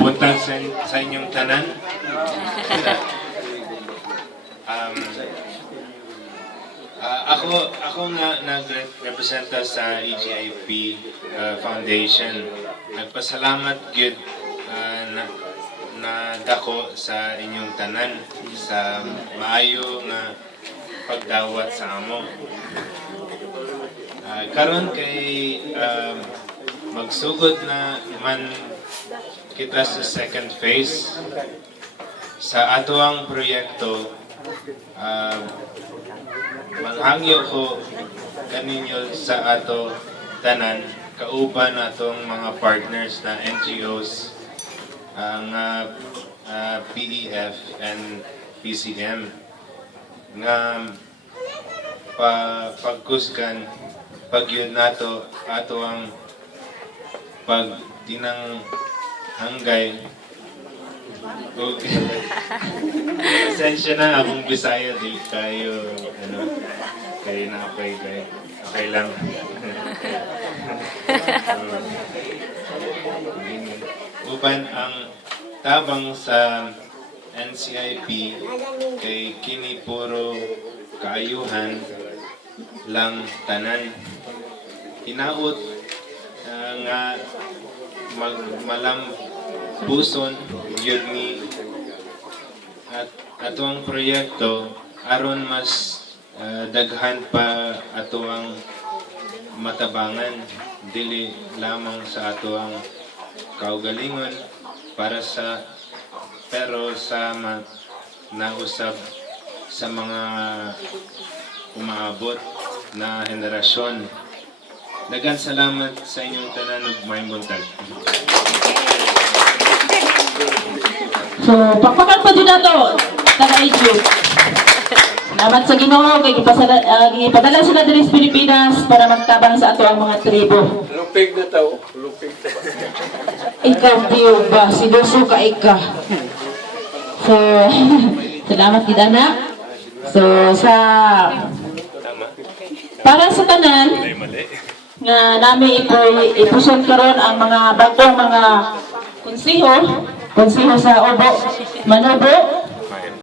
buntag sa inyong tanan. Um, ako nga nagrepresenta sa EGIP Foundation. Nagpasalamat gyud na dako sa inyong tanan sa maayo nga pagdawat sa amo. Karon kay magsugod na man kita sa second phase sa ato ang proyekto. Manghangyo ko kaninyo sa ato tanan kauban atong mga partners na NGOs ang PEF and PCM nga pagkusgan pagyud nato ato ang pagtinang hanggay. Pasensya na akong Bisaya di kayo kayo na okay lang. Uban ang tabang sa NCIP kay kini puro kaayuhan lang tanan. Hinaot nga malambuson yun ni at atong proyekto aron mas daghan pa ato ang matabangan dili lamang sa ato ang kaugalingon para sa pero sa nausab sa mga umaabot na henerasyon. Daghang salamat sa inyong tanan ug maayong buntag. So, pakpakan pa dyan na to, taga-IQ. Salamat sa Ginoo kay ipadala sila diri sa Pilipinas para magtabang sa ato ang mga tribo. Lupig na tao. Lupig na ba? Ikaw, Tiyo ba? Sinuso ka ika. So, salamat Gidana. So, para sa tanan, nga namin ipuson karon ang mga bagong mga konseho sa Obo, Manobo,